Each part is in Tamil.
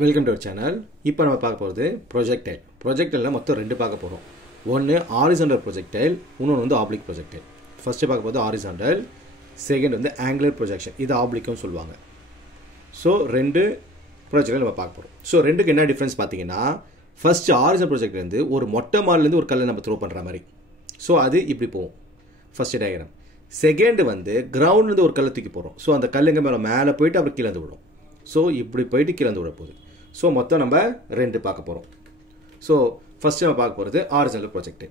Welcome to our channel. இப்போ நம்ம பார்க்க போகிறது ப்ரொஜெக்டைல். ப்ரொஜெக்டைலில் மொத்தம் ரெண்டு பார்க்க போகிறோம். ஒன்று ஹாரிசான்டல் ப்ரொஜெக்டைல், இன்னொன்று வந்து ஆப்ளிக் ப்ரொஜெக்டைல். ஃபஸ்ட்டு பார்க்க போகிறது ஹாரிசான்டல், செகண்ட் வந்து ஆங்குலர் ப்ரொஜெக்ஷன், இது ஆப்ளிக்கும் சொல்லுவாங்க. ஸோ ரெண்டு ப்ரொஜெக்டைல் நம்ம பார்க்க போகிறோம். ஸோ ரெண்டுக்கு என்ன டிஃப்ரென்ஸ் பார்த்தீங்கன்னா, ஃபஸ்ட்டு ஹாரிசான்டல் ப்ரொஜெக்ட் வந்து ஒரு மொட்டை மாடிலேருந்து ஒரு கல்லை நம்ம த்ரோ பண்ணுற மாதிரி. ஸோ அது இப்படி போகும் ஃபஸ்ட்டு டயக்ராம். செகண்ட் வந்து கிரவுண்ட்லேருந்து ஒரு கல்லை தூக்கி போகிறோம். ஸோ அந்த கல்லுங்க மேலே போயிட்டு அப்புறம் கீழே விடும். ஸோ இப்படி போயிட்டு கீழே விட போகுது. ஸோ மொத்தம் நம்ம ரெண்டு பார்க்க போகிறோம். ஸோ ஃபஸ்ட்டு நம்ம பார்க்க போகிறது ஹாரிசான்டல் ப்ரொஜெக்ட்.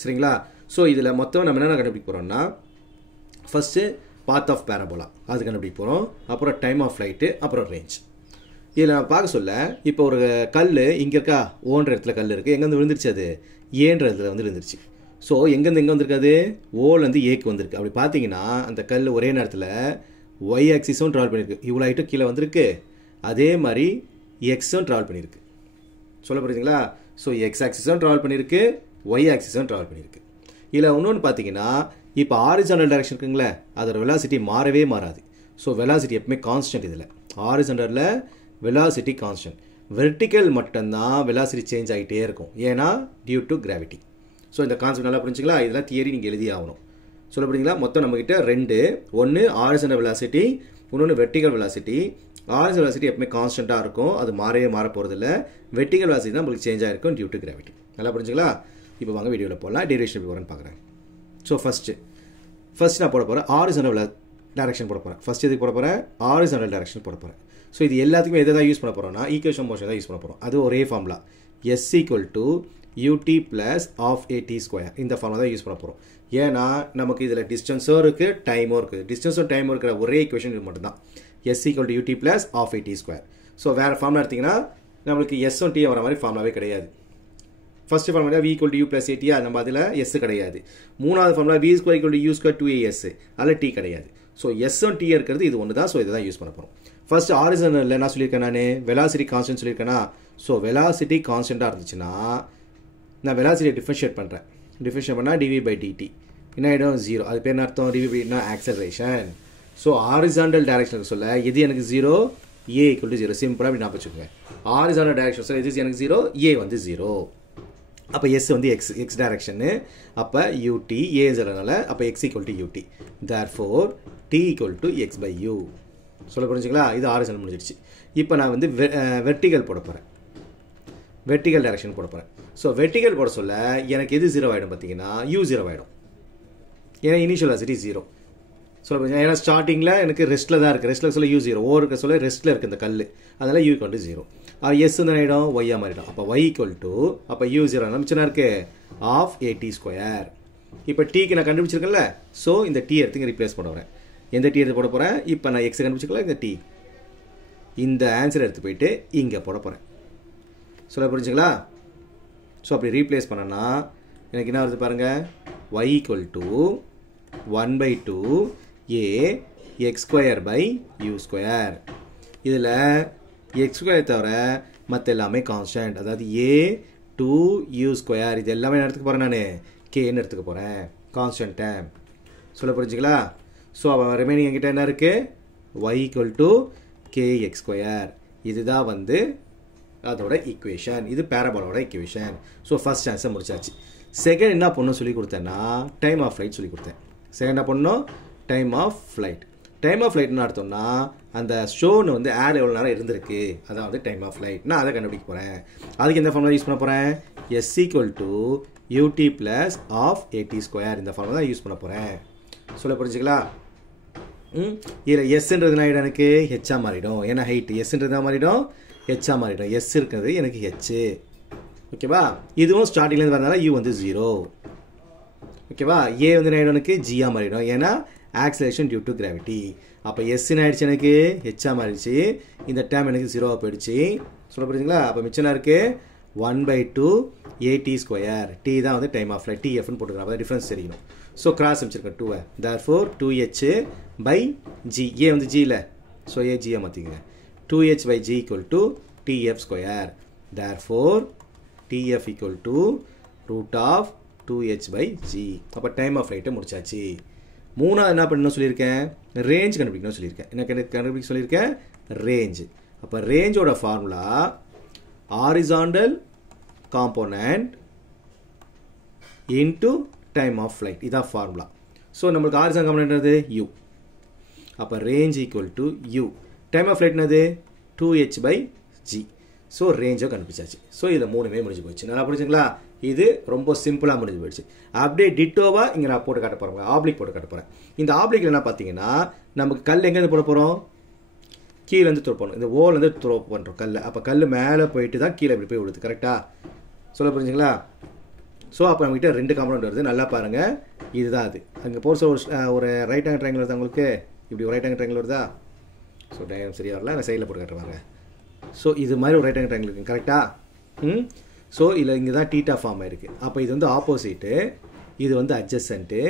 சரிங்களா? ஸோ இதில் மொத்தம் நம்ம என்ன கண்டுபிடிக்க போகிறோம்னா, ஃபஸ்ட்டு பாத் ஆஃப் பேரபோலா அது கண்டுபிடிக்க போகிறோம். அப்புறம் டைம் ஆஃப் ஃப்ளைட்டு, அப்புறம் ரேஞ்ச். இதில் நம்ம பார்க்க சொல்ல, இப்போ ஒரு கல் இங்கே இருக்கா, ஓன்ற இடத்துல கல் இருக்குது. எங்கேருந்து விழுந்துருச்சு? அது ஏன்ற இடத்துல வந்து விழுந்துருச்சு. ஸோ எங்கேருந்து எங்கே வந்திருக்காது? ஓலேருந்து ஏக்கு வந்திருக்கு. அப்படி பார்த்தீங்கன்னா அந்த கல் ஒரே நேரத்தில் ஒய் ஆக்சிஸும் ட்ராவல் பண்ணியிருக்கு. இவ்வளோ ஹைட்டும் கீழே வந்திருக்கு, அதே மாதிரி எக்ஸும் ட்ராவல் பண்ணியிருக்கு. சொல்ல போகிறீங்களா? ஸோ எக்ஸ் ஆக்சிஸும் ட்ராவல் பண்ணியிருக்கு, ஒய் ஆக்சிஸும் ட்ராவல் பண்ணியிருக்கு. இதில் இன்னொன்று பார்த்தீங்கன்னா, இப்போ ஹாரிசான்டல் டைரக்ஷன் இருக்குங்களே, அதோட வெலாசிட்டி மாறவே மாறாது. ஸோ வெலாசிட்டி எப்பவுமே கான்ஸ்டன்ட். இதில் ஹாரிசான்டலில் வெலாசிட்டி கான்ஸ்டன்ட். வெர்டிக்கல் மட்டும்தான் வெலாசிட்டி சேஞ்ச் ஆகிட்டே இருக்கும். ஏன்னா டியூ டு கிராவிட்டி. ஸோ இந்த கான்செப்ட் நல்லா புரிஞ்சுங்களா? இதெல்லாம் தியரி நீங்கள் எழுதி ஆகணும். சொல்ல போகிறீங்களா? மொத்தம் நம்மக்கிட்ட ரெண்டு, ஒன்று ஹாரிசான்டல் வெலாசிட்டி, இன்னொன்று வெர்டிக்கல் வெலாசிட்டி. ஹாரிசான்டல் வெலாசிட்டி எப்பவுமே கான்ஸ்டன்ட்டாக இருக்கும், அது மாறவே மாற போகிறதில்ல. வெர்டிக்கல் வெலாசிட்டி தான் உங்களுக்கு சேஞ்ச் ஆகிருக்கும் டியூ டு கிராவிட்டி. நல்லா புரிஞ்சுங்களா? இப்போ வாங்க வீடியோவில் போகலாம். டெரிவேஷன் எப்படி போகிறேன்னு பார்க்குறேன். ஸோ ஃபஸ்ட் நான் போட போகிறேன் ஹாரிசான்டல் டைரக்ஷன் போட போகிறேன். ஃபஸ்ட் எதுக்கு போட போகிறேன்? ஹாரிசான்டல் டைரக்ஷன் போட போகிறேன். ஸோ இது எல்லாத்துக்குமே எதை தான் யூஸ் பண்ண போகிறோம்னா, ஈக்குவேஷன் மோஷன் தான் யூஸ் பண்ண போகிறோம். அது ஒரே ஃபார்முலா, S = ut + ½ at². இந்த ஃபார்முலா தான் யூஸ் பண்ண போகிறோம். ஏன்னா நமக்கு இதில் டிஸ்டன்ஸும் இருக்குது, டைமும் இருக்குது. டிஸ்டன்ஸும் டைமும் இருக்கிற ஒரே ஈக்குவேஷன் இது மட்டும் தான், S = ut + ½ at². ஸோ வேறு ஃபார்முலா எடுத்திங்கன்னா நம்மளுக்கு S T வர மாதிரி ஃபார்முலாவே கிடையாது. First formula V = u + at, நம்ம அதில் S கிடையாது. மூணாவது ஃபார்முலா V = u² 2as, அதில் T கிடையாது. ஸோ S T இருக்கிறது இது ஒன்று தான். ஸோ இதை தான் யூஸ் பண்ண போகிறோம். ஃபர்ஸ்ட் ஹாரிசான்டலில் என்ன சொல்லியிருக்கேன் நான்? வெலாசிட்டி கான்ஸ்டன்ட் சொல்லியிருக்கேனா? ஸோ வெலாசிட்டி கான்ஸ்டன்ட்டாக இருந்துச்சுன்னா நான் வெலாசிட்டியை டிஃபரன்ஷியேட் பண்ணுறேன். டிஃபரன்ஷியேட் பண்ணால் dv/dt என்ன ஆகிடும்? 0. அது பேர் என்ன அர்த்தம்? dv/dt acceleration. ஸோ ஹாரிசான்டல் டைரக்ஷனுக்கு சொல்ல எது எனக்கு 0? a = 0. சிம்பிளாக அப்படி ஞாபகம் வச்சுக்கோங்க. ஹாரிசான்டல் டைரக்ஷன் சொல்ல எது எனக்கு 0? a வந்து 0. அப்போ S வந்து எக்ஸ் டைரக்ஷனு. அப்போ ut a சொல்கிறதுனால அப்போ x = ut. therefore t = x/u. சொல்ல புரிஞ்சுங்களா? இது ஹாரிசான்டல் முடிஞ்சிடுச்சு. இப்போ நான் வந்து வெர்டிகல் போட போகிறேன். வெர்டிகல் டைரக்ஷன் போட போகிறேன். ஸோ வெர்டிகல் போட சொல்ல எனக்கு எது 0 ஆகிடும் பார்த்தீங்கன்னா, u 0 ஆகிடும். ஏன்னா இனிஷியல் வெலாசிட்டி 0. சொல்ல போகிறீங்க, ஏன்னா ஸ்டார்டிங்கில் எனக்கு ரெஸ்ட்டில் தான் இருக்குது. ரெஸ்ட்டில் சொல்ல u 0, ஓ இருக்க சொல்ல ரெஸ்ட்டில் இருக்குது இந்த கல், அதனால் u = 0. S தான் ஆகிடும், ஒய்யாக மாறிடும். அப்போ y = அப்போ u 0 மிச்சம் இருக்கு ½ at². இப்போ டீக்கு நான் கண்டுபிடிச்சிருக்கேன்ல, ஸோ இந்த டி எடுத்து ரீப்ளேஸ் பண்ண வரேன். எந்த டி எடுத்து போட போகிறேன்? இப்போ நான் எக்ஸ் கண்டுபிடிச்சிக்கலாம், இந்த டி, இந்த ஆன்சர் எடுத்து போயிட்டு இங்கே போட போகிறேன். சொல்ல புரிஞ்சுங்களா? ஸோ அப்படி ரீப்ளேஸ் பண்ணனா எனக்கு என்ன வருது பாருங்கள், y = 1/2 a x²/u². இதில் x² தவிர மற்ற எல்லாமே கான்ஸ்டன்ட், அதாவது a 2u². இது எல்லாமே நான் எடுத்துக்க போகிறேன், நான் கேன்னு எடுத்துக்க போகிறேன், கான்ஸ்டன்ட்டை. சொல்ல புரிஞ்சுங்களா? ஸோ அவன் ரிமைனிங் என்கிட்ட என்ன இருக்குது? y = kx². இதுதான் வந்து அதோட ஈக்குவேஷன். இது பேரபோலோட ஈக்குவேஷன். ஸோ ஃபர்ஸ்ட் ஆன்சர் முடிச்சாச்சு. செகண்ட் என்ன பண்ணணும் சொல்லி கொடுத்தேன்னா, டைம் ஆஃப் ஃப்ளைட் சொல்லி கொடுத்தேன். செகண்ட் என்ன பண்ணணும்? Time of flight. Time of ஃப்ளைட்னு அர்த்தம்னா அந்த ஷோன் வந்து ஏர் எவ்வளோ நேரம் இருந்திருக்கு, அதான் வந்து டைம் ஆஃப் ஃப்ளைட். நான் அதை கண்டுபிடிக்க போகிறேன். அதுக்கு எந்த ஃபார்முலா யூஸ் பண்ண போகிறேன்? S = ut + ½ at². இந்த ஃபார்முலா தான் யூஸ் பண்ண போகிறேன். சொல்ல புரிஞ்சுங்களா? இதில் எஸ்ன்றது என்ன ஆகிடும்? எனக்கு ஹெச்சாக மாறிடும். ஏன்னா ஹைட் எஸ்ன்றது மாறிடும், ஹெச்சாக மாறிடும். எஸ் இருக்கிறது எனக்கு ஹெச். ஓகேவா? இதுவும் ஸ்டார்டிங்லேருந்து வரதுனால u வந்து 0. ஓகேவா? ஏ வந்து என்ன ஆகிடும்? எனக்கு ஜியாக மாறிடும். ஏன்னா ஆக்சலேஷன் டியூ டு கிராவிட்டி. அப்போ எஸ் என்ன ஆயிடுச்சு? எனக்கு ஹெச்சாக மாறிடுச்சு. இந்த டேம் எனக்கு 0வாக போயிடுச்சு. சொல்ல புரியுதுங்களா? அப்போ மிச்சம் இருக்கு 1/2 at². டி தான் வந்து டைம் ஆஃப் ஃப்ளைட், TFன்னு போட்டுக்கலாம். அப்போ டிஃப்ரென்ஸ் தெரியணும். ஸோ கிராஸ் அமைச்சிருக்கேன் 2. therefore 2h/g. ஏ வந்து g இல்லை, ஸோ ஏ ஜியாக மாற்றிங்க. 2h/g = tf². therefore tf = √2h/g. அப்போ டைம் ஆஃப் ஃப்ளைட்டை முடிச்சாச்சு. மூணாவது என்ன பண்ணணும் சொல்லியிருக்கேன்? ரேஞ்ச் கண்டுபிடிக்கணும் சொல்லியிருக்கேன். என்ன கண்டுபிடிக்க சொல்லியிருக்கேன்? ரேஞ்ச். அப்போ ரேஞ்சோட formula horizontal component into time of flight, இதான் ஃபார்முலா. ஸோ நம்மளுக்கு ஹாரிசாண்டல் காம்போனன்ட் என்னது u. அப்போ range equal to u. Time of flight என்னது 2h/g. ஸோ ரேஞ்சோ கண்டுபிடிச்சாச்சு. ஸோ இதில் 3மே முடிஞ்சு போயிடுச்சு. நல்லா புரிஞ்சுங்களா? இது ரொம்ப சிம்பிளாக முடிஞ்சு போயிடுச்சு. அப்படியே டிட்டோவாக இங்கே நான் போட்டு காட்ட போகிறேன், ஆப்ளிக் போட்டு காட்ட போகிறேன். இந்த ஆப்ளிக் என்ன பார்த்தீங்கன்னா நமக்கு கல் எங்கேருந்து போட போகிறோம், கீழேருந்து த்ரோ பண்ணணும். இந்த ஓலேருந்து த்ரோ பண்ணுறோம் கல். அப்போ கல் மேலே போயிட்டு தான் கீழே இப்படி போய் விடுது. கரெக்டாக சொல்ல புரிஞ்சுங்களா? ஸோ அப்போ நம்மகிட்ட 2 காம்பனண்ட் வருது. நல்லா பாருங்கள், இதுதான் அது. அங்கே போகிற ஒரு ரைட் ஹேண்ட் ட்ரையாங்கிள் வருது உங்களுக்கு, இப்படி ஒரு ரைட் ஹேண்ட் ட்ரையாங்கிள் வருதா? ஸோ டயக்ராம் சரியாக வரல, நான் சைடில் போட்டு காட்டுவாங்க. ஸோ இது மாதிரி ஒரு ரைட் ஹேண்ட் ட்ரையாங்கிள் இருக்குது. கரெக்டாக? ஸோ இதில் இங்கே தான் டீட்டா ஃபார்ம் ஆயிருக்கு. அப்போ இது வந்து ஆப்போசிட்டு, இது வந்து அட்ஜசன்ட்டு,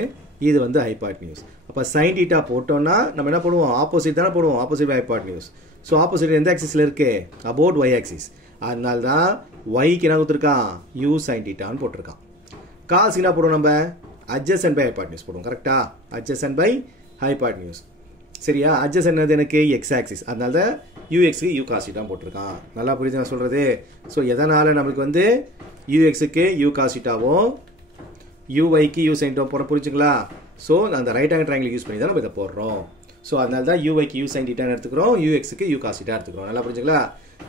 இது வந்து ஹைபாட்னியூஸ். அப்போ சைன் டீட்டா போட்டோம்னா நம்ம என்ன பண்ணுவோம், ஆப்போசிட் தானே போடுவோம், ஆப்போசிட் ஹைபாட்னியூஸ். ஸோ ஆப்போசிட் எந்த ஆக்சிஸில் இருக்கு, அபவுட் ஒய் ஆக்சிஸ். அதனால தான் ஒய்க்கு என்ன கொடுத்துருக்கான், யூ சைன் டீட்டான்னு போட்டிருக்கான். காசுக்கு என்ன போடுவோம் நம்ம, அட்ஜசன்ட் பை ஹைபாட்னியூஸ் போடுவோம். கரெக்டா? Adjacent by hypotenuse. சரியா? அட்ஜசன்ட் எனக்கு எக்ஸ் ஆக்சிஸ், அதனால தான் யூஎக்ஸுக்கு யூ காஸ் டீட்டான்னு போட்டிருக்கான். நல்லா புரியுது நான் சொல்கிறது? ஸோ எதனால் நம்மளுக்கு வந்து யூஎக்ஸுக்கு யூ காஸ் டீட்டாவும் யூஒய்க்கு யூ சைன் டீட்டா போட புரிஞ்சுங்களா? ஸோ அந்த ரைட் ஹேண்ட் ட்ரையாங்கிள் யூஸ் பண்ணி தான் நம்ம இதை போடுறோம். ஸோ அதனால தான் யூஒய்க்கு யூ சைன் டீட்டான்னு எடுத்துக்கிறோம், யூஎக்ஸுக்கு யூ காஸ் டீட்டா எடுத்துக்கிறோம். நல்லா புரிஞ்சுங்களா?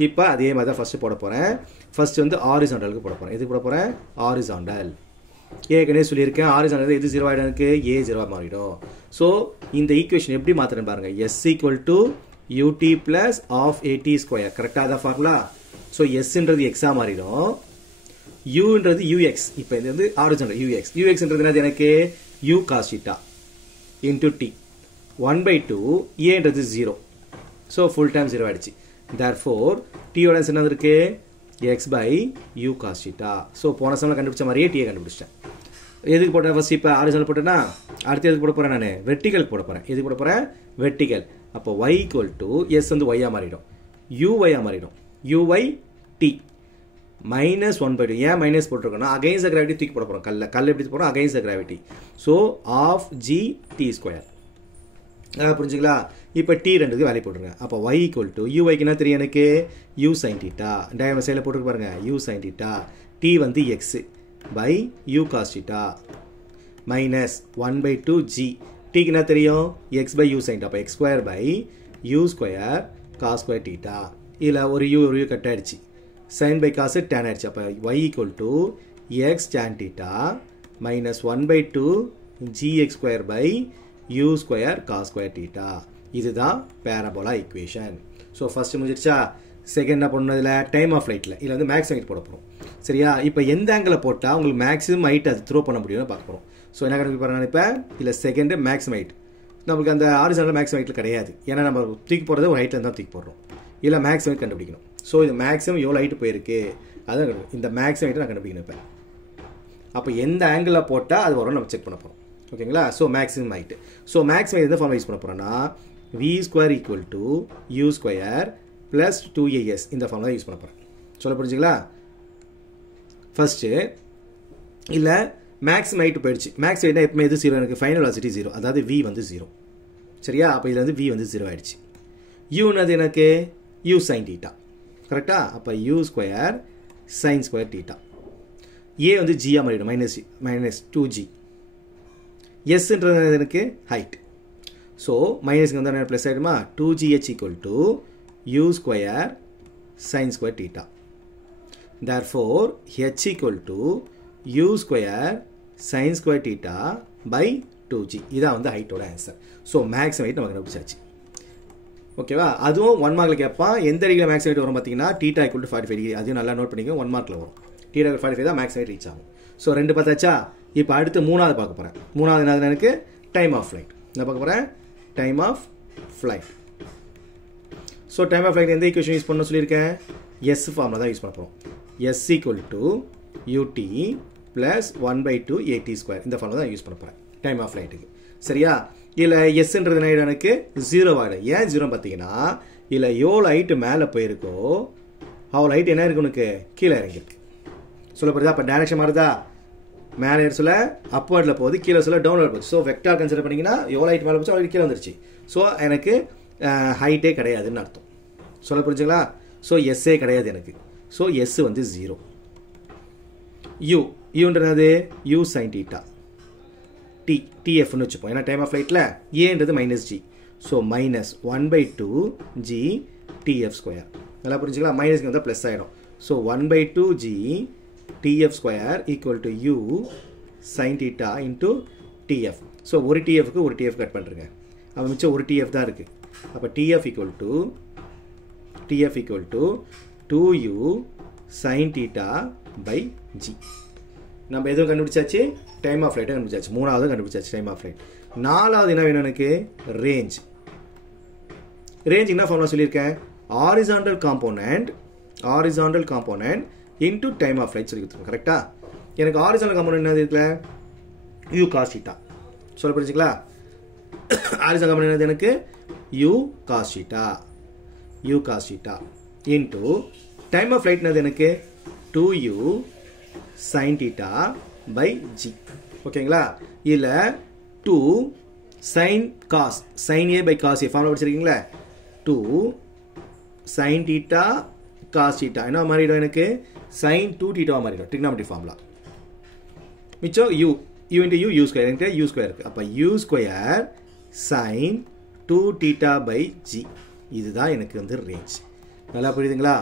இப்போ அதே மாதிரி தான் ஃபஸ்ட்டு போட போகிறேன். ஃபர்ஸ்ட் வந்து ஹாரிசாண்டலுக்கு போட போகிறேன். எதுக்கு போட போகிறேன், ஹாரிசாண்டல். ஏற்கனவே சொல்லியிருக்கேன், ஹாரிசாண்டல் எது 0 ஆகிடும், எனக்கு ஏ 0 மாறிடும். ஸோ இந்த ஈக்குவேஷன் எப்படி மாற்றுறேன்னு பாருங்க, S equal to U T plus half A T square. கரெக்டாக தான் ஃபார்முலா? ஸோ எஸ்ன்றது எக்ஸா மாறிடும், யூன்றது யூஎக்ஸ். இப்போ இது வந்து ஹாரிசாண்டல் யூஎக்ஸ். யூஎக்ஸ்ன்றது என்னது எனக்கு u cos theta into t 1/2, ஏன்றது 0. ஸோ ஃபுல் டைம் 0 ஆயிடுச்சு. தேர்ஃபோர் டியோட என்னது இருக்கு, x by you cos theta. So போன சமயம் கண்டுபிடிச்ச மாதிரியே டியை கண்டுபிடிச்சேன். எதுக்கு போட்டேன் ஃபர்ஸ்ட், இப்போ ஹாரிசாண்டல் போட்டேன்னா அடுத்து எதுக்கு போட போகிறேன், நான் வெர்டிகல் போட போகிறேன். எதுக்கு போட போகிறேன், வெர்டிகல். அப்போ y ஈக்குவல் டு எஸ் வந்து ஒய்யா மாறிடும், யூஒய்யா மாறிடும், யூஒய் டி மைனஸ் 1/2. ஏன் மைனஸ் போட்டிருக்கோம்னா அகைன்ஸ்ட் கிராவிட்டி தூக்கி போட போகிறோம். கல் எப்படி போகிறோம், against gravity. So half g t square. புரிஞ்சுங்களா? இப்போ டி ரெண்டுக்கு வேலை போட்டுருங்க. அப்போ y ஈக்குவல் டு யூஒய்க்கு என்ன தெரியும் எனக்கு, யூ சைன் டீட்டா. டயக்ராம் சைடில் போட்டுருக்கு பாருங்க, யூ சைன் டீட்டா. டி வந்து X by you cos theta minus 1/2 G. டிக்கு என்ன தெரியும், X by U sine theta. அப்போ X square by U square cos square theta. இதில் ஒரு யூ கட் ஆயிடுச்சு, சைன் பை காசு டேன் ஆயிடுச்சு. அப்போ y equal to X tan theta minus 1/2 G X square by U square cos square theta. இதுதான் பேரபோலா ஈக்குவேஷன். ஸோ ஃபர்ஸ்ட் முடிஞ்சிருச்சா? செகண்ட் என்ன பண்ணதில் டைம் ஆஃப் ஃப்ளைட்டில் இதில் வந்து மேக்ஸிமம் ஹைட் போட போகிறோம். சரியா? இப்போ எந்த ஆங்கிளில் போட்டால் உங்களுக்கு மேக்ஸிமம் ஹைட் அது த்ரோ பண்ண முடியும்னு பார்க்க போகிறோம். ஸோ என்ன கணக்கு பாருங்க, இப்போ இதில் செகண்டு மேக்ஸிமம் ஹைட். நமக்கு அந்த ஹாரிசாண்டல் மேக்ஸிமம் ஹைட்டில் கிடையாது, ஏன்னா நம்ம தூக்கி போடுறது ஒரு ஹைட்டில் தான் தூக்கி போடுறோம். இல்லை மேக்ஸிமம் ஹைட் கண்டுபிடிக்கணும். ஸோ இது மேக்ஸிமம் எவ்வளோ ஹைட்டு போயிருக்கு அதான் இந்த மேக்ஸிமம் ஹைட்டை நான் கண்டுபிடிக்கணும். இப்போ அப்போ எந்த ஆங்கிளில் போட்டால் அது வரும் நம்ம செக் பண்ண போகிறோம். ஓகேங்களா? So maximum height. So maximum எந்த ஃபார்ம் யூஸ் பண்ண போகிறோன்னா v square equal to you square plus 2as இந்த ஃபார்ம் தான் யூஸ் பண்ண போகிறேன். சொல்ல புரிஞ்சுங்களா? ஃபர்ஸ்ட்டு இல்லை மேக்ஸிமம் ஹைட்டு போயிடுச்சு. மேக்ஸ் ஹைட்னா எப்பவுமே எது 0, எனக்கு ஃபைனல் வெலாசிட்டி 0, அதாவது v வந்து 0. சரியா? அப்போ இதில் வந்து v வந்து 0 ஆயிடுச்சு. யூனது எனக்கு யூ சைன் டீட்டா. கரெக்டா? அப்போ U square sine square theta. A வந்து ஜியா மாறிடும், மைனஸ் 2g. எஸ்ன்றது எனக்கு ஹைட். ஸோ மைனஸ்க்கு வந்து என்ன ப்ளஸ் ஆகிடுமா, 2gh equal to you square sine square theta. Therefore h equal to you square sine square theta by 2g. இதான் வந்து ஹைட்டோட ஆன்சர். ஸோ மேக்ஸிமம் ஹைட் நமக்கு கண்டுபிடிச்சாச்சு. ஓகேவா? அதுவும் 1 மார்க்கில் கேட்பான். எந்த டிகிரியில் மேக்ஸிமம் ஹைட் வரும் பார்த்தீங்கன்னா டீட்டா ஈக்குவல் டு 45 டிகிரி. அதையும் நல்லா நோட் பண்ணிக்க, 1 மார்க்கில் வரும். டீட்டா 45 தான் மேக்ஸிமம் ஹைட் ரீச் ஆகும். ஸோ 2 பார்த்தாச்சா? இப்போ அடுத்து 3வது பார்க்க போகிறேன். 3வது என்னது எனக்கு டைம் ஆஃப் ஃப்ளைட். என்ன பார்க்க போகிறேன், time of flight. So time of flight எந்த ஈக்குவேஷன் யூஸ் பண்ண சொல்லியிருக்கேன், எஸ் ஃபார்மில் தான் யூஸ் பண்ண போகிறோம். S equal to U T plus 1/2 A T square இந்த ஃபார்மில் தான் யூஸ் பண்ண போகிறேன் டைம் ஆஃப் ஃப்ளைட்டுக்கு. சரியா? இதில் எஸ்ன்றது என்ன எனக்கு 0 ஆகிடும். ஏன் 0 பார்த்தீங்கன்னா இதில் எவ்வளோ ஹைட்டு மேலே போயிருக்கோ அவ்வளோ ஹைட் என்ன இருக்கு உனக்கு கீழே இறங்கியிருக்கு. சொல்ல போகிறதா? அப்போ டைரக்ஷன் மாறுதா, மேலே சொல்ல அப்வர்டில் போகுது, கீழே சொல்ல டவுன்வர்ட் போகுது. ஸோ வெக்டார் கன்சிடர் பண்ணிங்கன்னா எவ்வளோ ஹைட் மேலே போச்சு அவ்வளோ கீழே வந்துருச்சு. ஸோ எனக்கு ஹைட்டே கிடையாதுன்னு அர்த்தம். சொல்ல புரிஞ்சுங்களா? ஸோ எஸ்ஸே கிடையாது எனக்கு. ஸோ எஸ் வந்து 0. யூன்றது யூ சைன் தீட்டா டிஎஃப்னு வச்சுப்போம். ஏன்னா டைம் ஆஃப் ஃப்ளைட்டில் ஏன்றது minus G. So minus 1/2 G T F square. நல்லா புரிஞ்சுங்களா? மைனஸ்க்கு வந்தால் ப்ளஸ் ஆகிடும். So 1/2 G T F square equal to U sine theta into T F. So ஒரு டிஎஃப்க்கு ஒரு டிஎஃப் கட் பண்ணுறேங்க. அப்போ மிச்சம் ஒரு டிஎஃப் தான் இருக்குது. அப்போ t f equal to 2u sine theta by g. நம்ம எதுவும் கண்டுபிடிச்சாச்சு? டைம் ஆஃப் ஃப்ளைட்டை கண்டுபிடிச்சாச்சு. மூணாவது கண்டுபிடிச்சாச்சு டைம் ஆஃப் ஃப்ளைட். நாலாவது என்ன வேணும் எனக்கு? ரேஞ்ச். ரேஞ்ச் என்ன ஃபார்முலா சொல்லியிருக்கேன்? Horizontal component into time of flight சொல்லி கொடுத்துருக்கோம். கரெக்டா? எனக்கு ஹாரிசான்டல் காம்போனன்ட் என்ன இருக்குல்ல? U cos theta. சொல்ல புரிஞ்சுங்களா? ஹாரிசான்டல் காம்போனன்ட் என்னது எனக்கு? U cos theta into time of flight என்னது எனக்கு? 2u sin theta by g. ஓகேங்களா? இல்ல 2 sin cos sin a by cos a formula படிச்சிருக்கீங்களா? 2 sin theta cos theta என்ன மாறிடும் எனக்கு? sin 2 theta மாறிடும். trigonometry formula. மிச்சம் u into u square into u square இருக்கு. அப்ப u square sin 2 theta by g. இதுதான் எனக்கு வந்து ரேஞ்ச். நல்லா புரியுதுங்களா?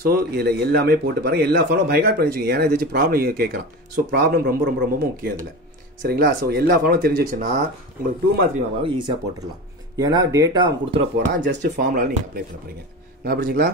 ஸோ இதில் எல்லாமே போட்டு பாருங்கள். எல்லா ஃபார்மும் பைகாட் பண்ணி வச்சுக்கோங்க. ஏன்னா ஏதாச்சும் ப்ராப்ளம் கேட்கலாம். ஸோ ப்ராப்ளம் ரொம்ப ரொம்ப ரொம்ப முக்கியம் இதில். சரிங்களா? ஸோ எல்லா ஃபார்மும் தெரிஞ்சிச்சுன்னா உங்களுக்கு 2 மார்க் 3 மார்க் ஈஸியாக போட்டுடலாம். ஏன்னா டேட்டா அவன் கொடுத்துட போகிறான். ஜஸ்ட் ஃபார்முலாவில் நீங்கள் அப்ளை பண்ண போகிறீங்க. நல்லா புரிஞ்சுங்களா?